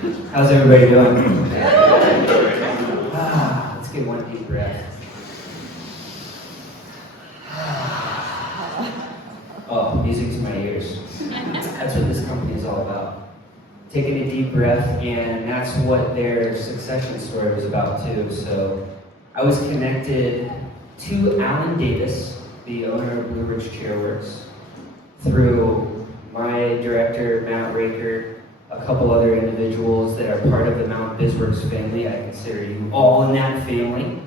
How's everybody doing? Let's get one deep breath. Oh, music to my ears. That's what this company is all about. Taking a deep breath, and that's what their succession story was about too. So I was connected to Alan Davis, the owner of Blue Ridge Chairworks, through my director, Matt Raker, a couple other individuals that are part of the Mount Bizworks family. I consider you all in that family.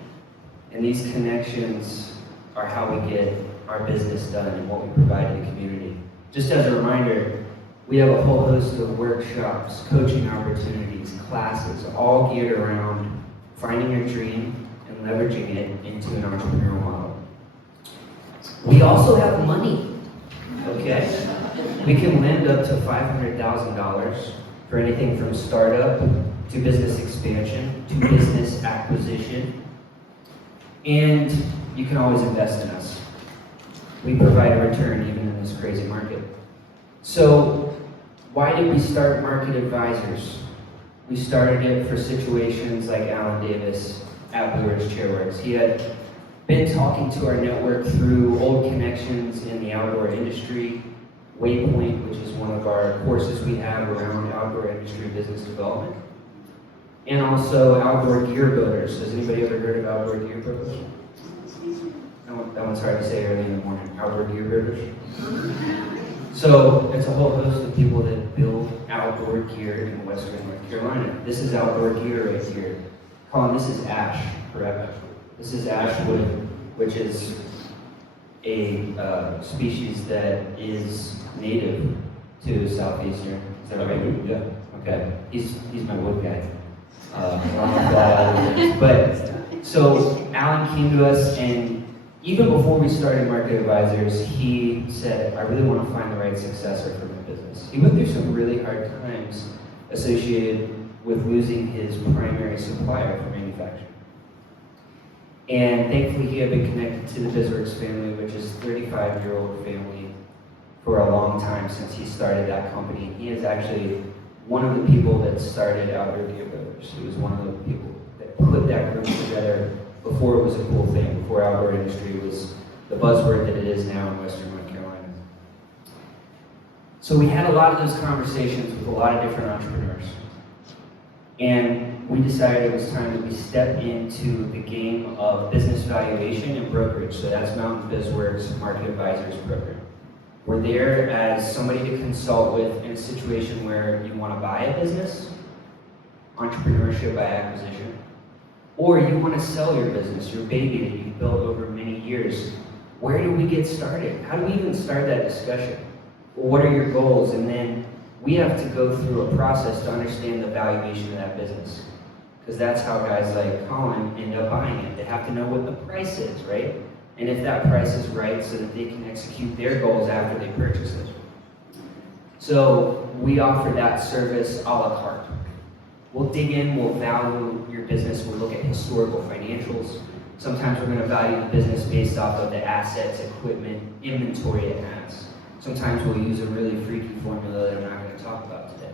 And these connections are how we get our business done and what we provide to the community. Just as a reminder, we have a whole host of workshops, coaching opportunities, classes, all geared around finding your dream and leveraging it into an entrepreneurial model. We also have money, okay? We can lend up to $500,000 for anything from startup to business expansion to business acquisition. And you can always invest in us. We provide a return even in this crazy market. So why did we start Market Advisors? We started it for situations like Alan Davis at Blue Ridge Chairworks. He had been talking to our network through old connections in the outdoor industry, Waypoint, which is one of our courses we have around outdoor industry business development, and also outdoor gear builders. Has anybody ever heard of outdoor gear builders? That one's hard to say early in the morning. Outdoor gear builders. So it's a whole host of people that build outdoor gear in Western North Carolina. This is outdoor gear right here. Colin, this is ash, correct? This is ash wood, which is a species that is native to southeastern. Is that right? Yeah. Okay. He's my wood guy. But so Alan came to us, and even before we started Market Advisors, he said, I really want to find the right successor for my business. He went through some really hard times associated with losing his primary supplier for manufacturing. And thankfully, he had been connected to the Bizworks family, which is a 35-year-old family, for a long time since he started that company. He is actually one of the people that started Outdoor Gear Builders. He was one of the people that put that group together before it was a cool thing, before outdoor industry was the buzzword that it is now in Western North Carolina. So we had a lot of those conversations with a lot of different entrepreneurs. And we decided it was time that we step into the game of business valuation and brokerage. So that's Mountain Bizworks Market Advisors program. We're there as somebody to consult with in a situation where you want to buy a business, entrepreneurship by acquisition, or you want to sell your business, your baby that you've built over many years. Where do we get started? How do we even start that discussion? Well, what are your goals? And then we have to go through a process to understand the valuation of that business. Because that's how guys like Colin end up buying it. They have to know what the price is, right? And if that price is right so that they can execute their goals after they purchase it. So we offer that service a la carte. We'll dig in, we'll value your business, we'll look at historical financials. Sometimes we're going to value the business based off of the assets, equipment, inventory it has. Sometimes we'll use a really freaky formula that I'm not going to talk about today.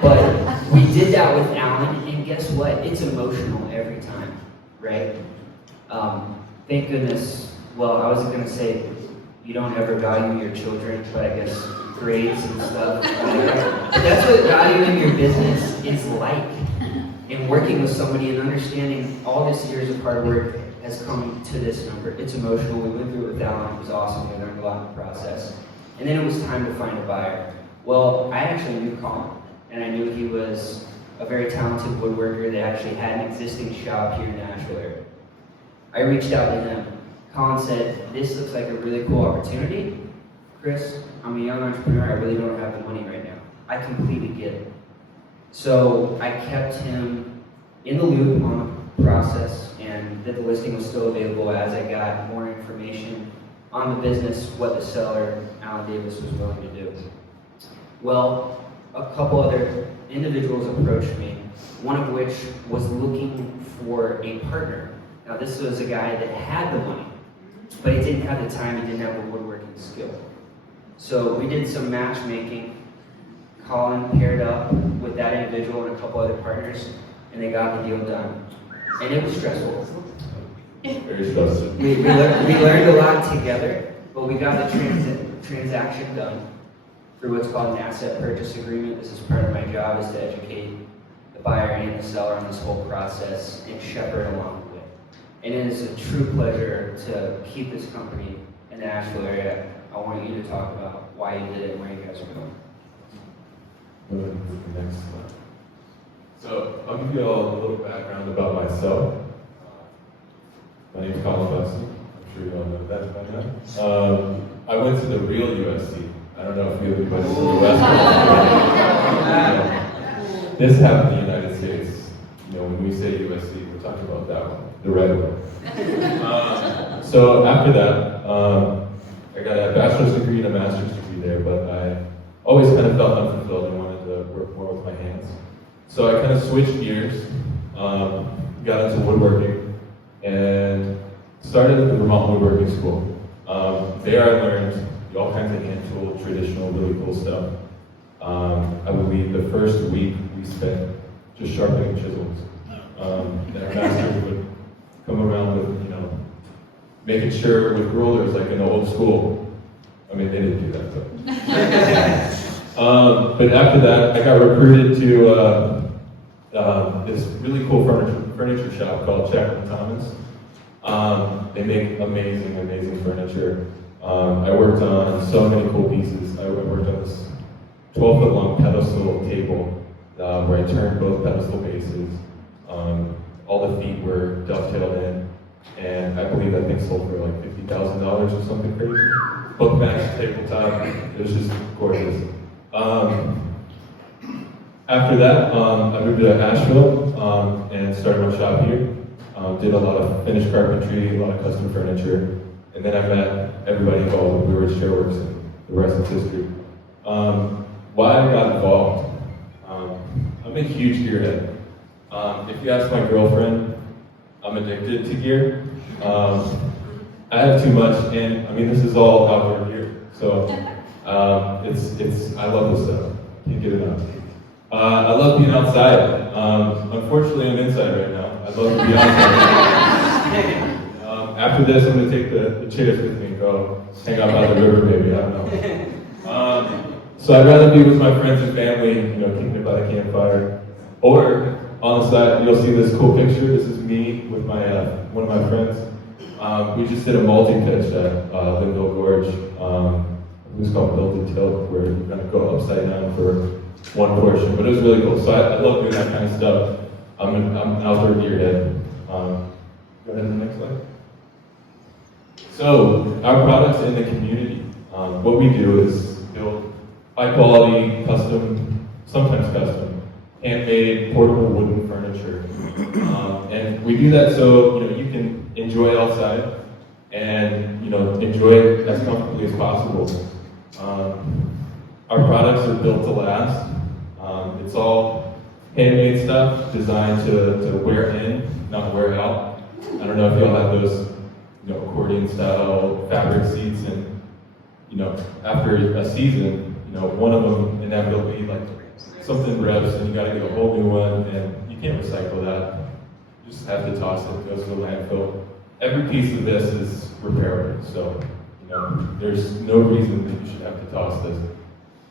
But we did that with Alan, and guess what? It's emotional every time, right? Thank goodness, well, I wasn't going to say you don't ever value your children, but I guess grades and stuff. But that's what valuing your business is like. And working with somebody and understanding all this years of hard work has come to this number. It's emotional. We went through it with Alan. It was awesome. We learned a lot in the process. And then it was time to find a buyer. Well, I actually knew Colin, and I knew he was a very talented woodworker that actually had an existing shop here in the Nashville area. I reached out to him. Colin said, this looks like a really cool opportunity. Chris, I'm a young entrepreneur. I really don't have the money right now. I completely get it. So I kept him in the loop on the process, and that the listing was still available as I got more information on the business, what the seller, Alan Davis, was willing to do. Well, a couple other individuals approached me, one of which was looking for a partner. Now, this was a guy that had the money, but he didn't have the time, he didn't have the woodworking skill. So we did some matchmaking. Colin paired up with that partners, and they got the deal done. And it was stressful. Very stressful. We learned a lot together, but we got the transaction done through what's called an asset purchase agreement. This is part of my job, is to educate the buyer and the seller on this whole process and shepherd along the way. And it is a true pleasure to keep this company in the Asheville area. I want you to talk about why you did it and where you guys are going. Next slide. So I'll give you all a little background about myself. My name is Colin Buxton. I'm sure you all know that by now. I went to the real USC. I don't know if everybody's in the West. This happened in the United States. You know, when we say USC, we're talking about that one, the red one. So after that, I got a bachelor's degree and a master's degree there, but I always kind of felt unfulfilled and wanted to work more with my hands. So I kind of switched gears, got into woodworking, and started at the Vermont Woodworking School. There I learned all kinds of hand tool, traditional, really cool stuff. I believe the first week we spent just sharpening chisels. And our master would come around with, making sure with rulers like in the old school. I mean, they didn't do that though. But after that, I got recruited to this really cool furniture shop called Chaplin Commons. They make amazing furniture. I worked on so many cool pieces. I worked on this 12-foot long pedestal table where I turned both pedestal bases. All the feet were dovetailed in, and I believe that thing sold for like $50,000 or something crazy. Book bags, tabletop, it was just gorgeous. After that, I moved to Asheville and started my shop here. Did a lot of finished carpentry, a lot of custom furniture, and then I met everybody involved with Blue Ridge Chairworks, and the rest is history. Why I got involved? I'm a huge gearhead. If you ask my girlfriend, I'm addicted to gear. I have too much, and I mean this is all outdoor gear, so I love this stuff. Can't get enough. I love being outside. Unfortunately, I'm inside right now. I'd love to be outside. After this, I'm going to take the chairs with me and go hang out by the river, maybe. I don't know. So I'd rather be with my friends and family, kicking it by the campfire. Or on the side, you'll see this cool picture. This is me with my one of my friends. We just did a multi-pitch at Lindell Gorge. It was called Build a Tilt, where you're going to go upside down for one portion. But it was really cool. So I love doing that kind of stuff. I'm an outdoor gearhead. Go ahead to the next slide. So our products in the community. What we do is build high quality, custom, sometimes custom, handmade, portable wooden furniture. And we do that so you can enjoy it outside and enjoy it as comfortably as possible. Our products are built to last. It's all handmade stuff designed to wear in, not wear out. I don't know if y'all have those accordion style fabric seats, and after a season, one of them inevitably like something rips and you gotta get a whole new one, and you can't recycle that. You just have to toss it. It goes to the landfill. Every piece of this is repairable, so there's no reason that you should have to toss this.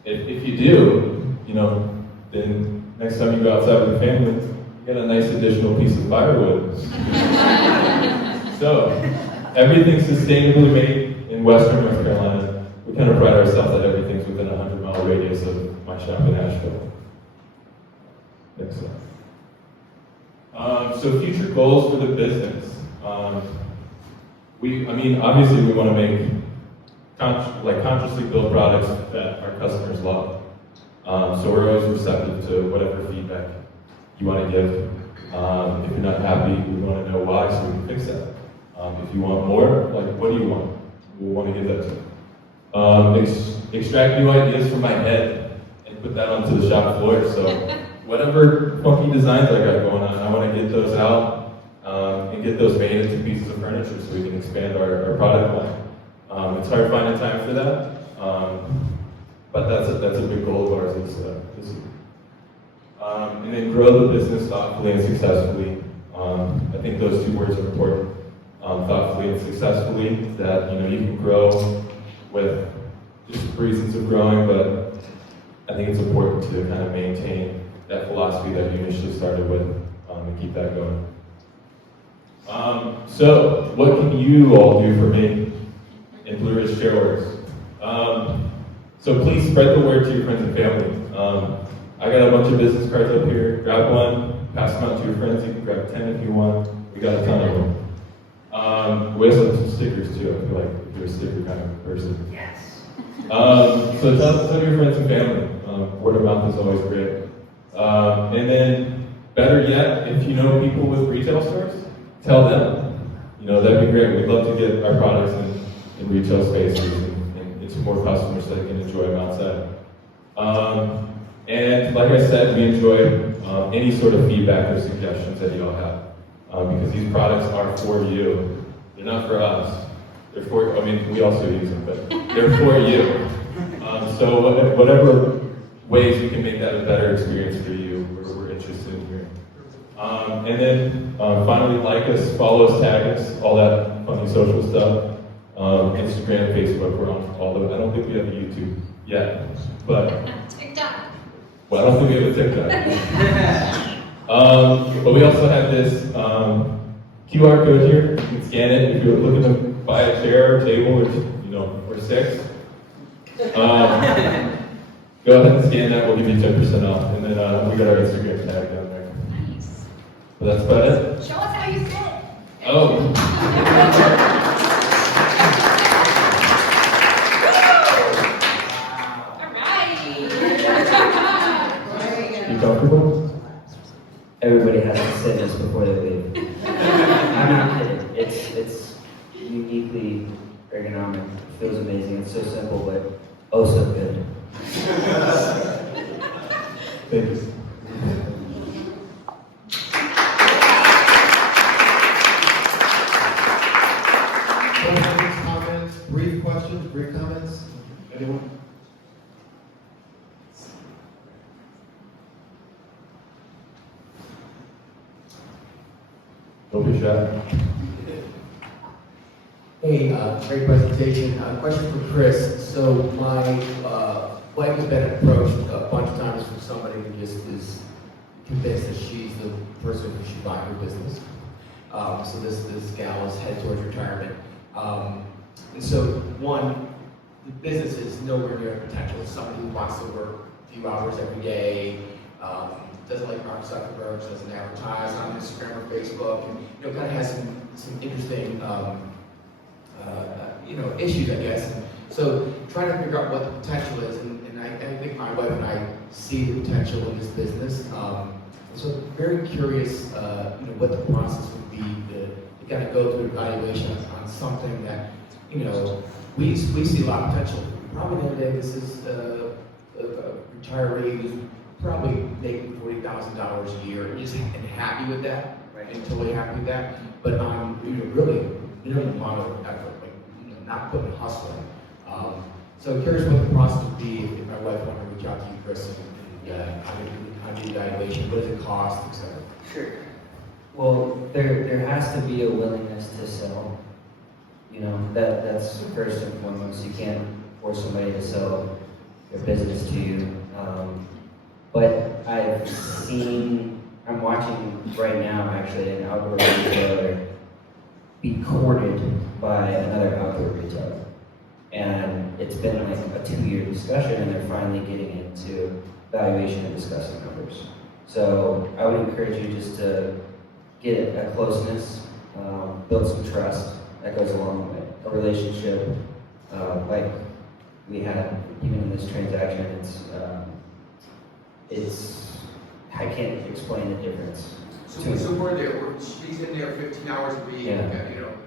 If you do, then next time you go outside with your family, you get a nice additional piece of firewood. So everything's sustainably made in Western North Carolina. We kind of pride ourselves that everything's within a 100-mile radius of my shop in Asheville. Next slide. So future goals for the business. Obviously we want to make consciously build products that our customers love. So we're always receptive to whatever feedback you want to give. If you're not happy, we want to know why so we can fix that. If you want more, what do you want? We want to give that to you. Extract new ideas from my head and put that onto the shop floor. So whatever funky designs I got going on, I want to get those out and get those made into pieces of furniture so we can expand our product line. It's hard finding time for that, but that's a big goal of ours this year. and then grow the business thoughtfully and successfully. I think those two words are important. Thoughtfully and successfully, that you can grow with just reasons of growing, but I think it's important to kind of maintain that philosophy that you initially started with and keep that going. So, what can you all do for me in Blue Ridge Shareworks? So please spread the word to your friends and family. I got a bunch of business cards up here. Grab one, pass them out to your friends. You can grab 10 if you want. We got a ton of them. We also have some stickers too. I feel like if you're a sticker kind of person. Yes. So tell your friends and family. Word of mouth is always great. And then, better yet, if you know people with retail stores, tell them. That'd be great. We'd love to get our products in retail spaces and into more customers so they can enjoy them outside. And like I said, we enjoy any sort of feedback or suggestions that you all have. Because these products are for you. They're not for us. They're for, we also use them, but they're for you. So whatever ways we can make that a better experience for you, we're interested in hearing. And then finally, like us, follow us, tag us, all that funny social stuff. Instagram, Facebook, we're on all of it. I don't think we have a YouTube yet, but TikTok. Well, I don't think we have a TikTok. But we also have this QR code here. You can scan it if you're looking to buy a chair or table or six. Go ahead and scan that. We'll give you 10% off. And then we got our Instagram tag down there. Nice. So that's about it. Show us how you sit. Oh. You comfortable? Everybody has to sit this before they leave. I'm not kidding. It's uniquely ergonomic. It feels amazing. It's so simple, but oh so good. Thank you. Questions, comments, brief questions, brief comments? Anyone? Don't be shy. Hey, great presentation. Question for Chris. So my wife has been approached a bunch of times from somebody who just is convinced that she's the person who should buy her business. So this gal is headed towards retirement. And so one, the business is nowhere near potential. It's somebody who wants to work a few hours every day, doesn't like Mark Zuckerberg, so doesn't advertise on Instagram or Facebook, and kind of has some interesting issues, I guess. And so trying to figure out what the potential is, and I think my wife and I see the potential in this business. And so very curious, what the process would be to kind of go through evaluation on something that, we see a lot of potential. Probably the other day, this is a retiree who's probably making $40,000 a year and happy with that, right? And totally happy with that. But on really minimum amount of effort, not putting a hustle in. So I'm curious what the process would be if my wife wanted to reach out to you, Chris, and how do you evaluation, what does it cost, etc. Sure. Well, there has to be a willingness to sell. That's first and foremost. You can't force somebody to sell their business to you. But I'm watching right now actually an outdoor retailer be courted by another outdoor retailer. And it's been like a 2-year discussion, and they're finally getting into valuation and discussing numbers. So I would encourage you just to get a closeness, build some trust. That goes a long way. A relationship, like we had even in this transaction, I can't explain the difference. So we're there. She's in there 15 hours a week. Yeah.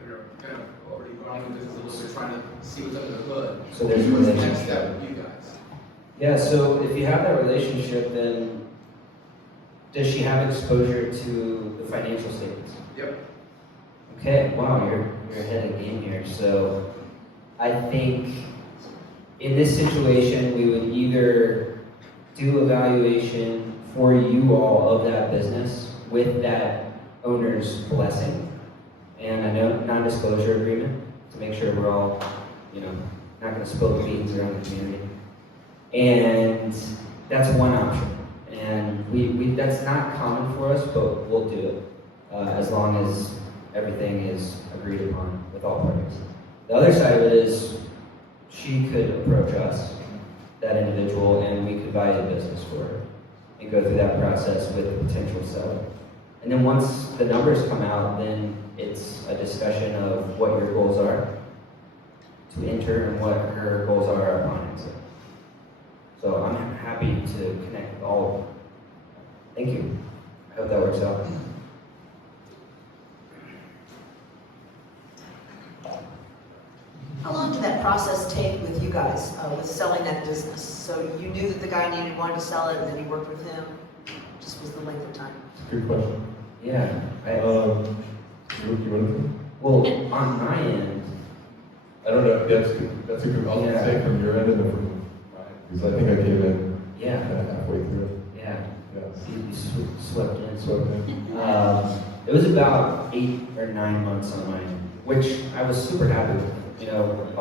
You're kind of already running the business a little bit, trying to see what's under the hood. So there's a What's the next relationship. step with you guys? Yeah, so if you have that relationship, then does she have exposure to the financial statements? Yep. Okay, wow, you're ahead of the game here. So I think in this situation, we would either do evaluation for you all of that business with that owner's blessing and a non-disclosure agreement to make sure we're all, not going to spill the beans around the community. And that's one option. And we that's not common for us, but we'll do it as long as everything is agreed upon with all parties. The other side of it is she could approach us, that individual, and we could buy the business for her and go through that process with the potential seller. And then once the numbers come out, then it's a discussion of what your goals are to enter and what her goals are upon exit. So I'm happy to connect with all of them. Thank you. I hope that works out. How long did that process take with you guys, with selling that business? So you knew that the guy wanted to sell it, and then you worked with him? Just was the length of time? Good question. Yeah. You want to? Well, on my end, I don't know, that's a good, I'll Yeah. say from your end and then from mine, because I think I came in yeah, kind of halfway through. yeah. Yeah. You swept in. So, okay. It was about 8 or 9 months on mine, which I was super happy with. A lot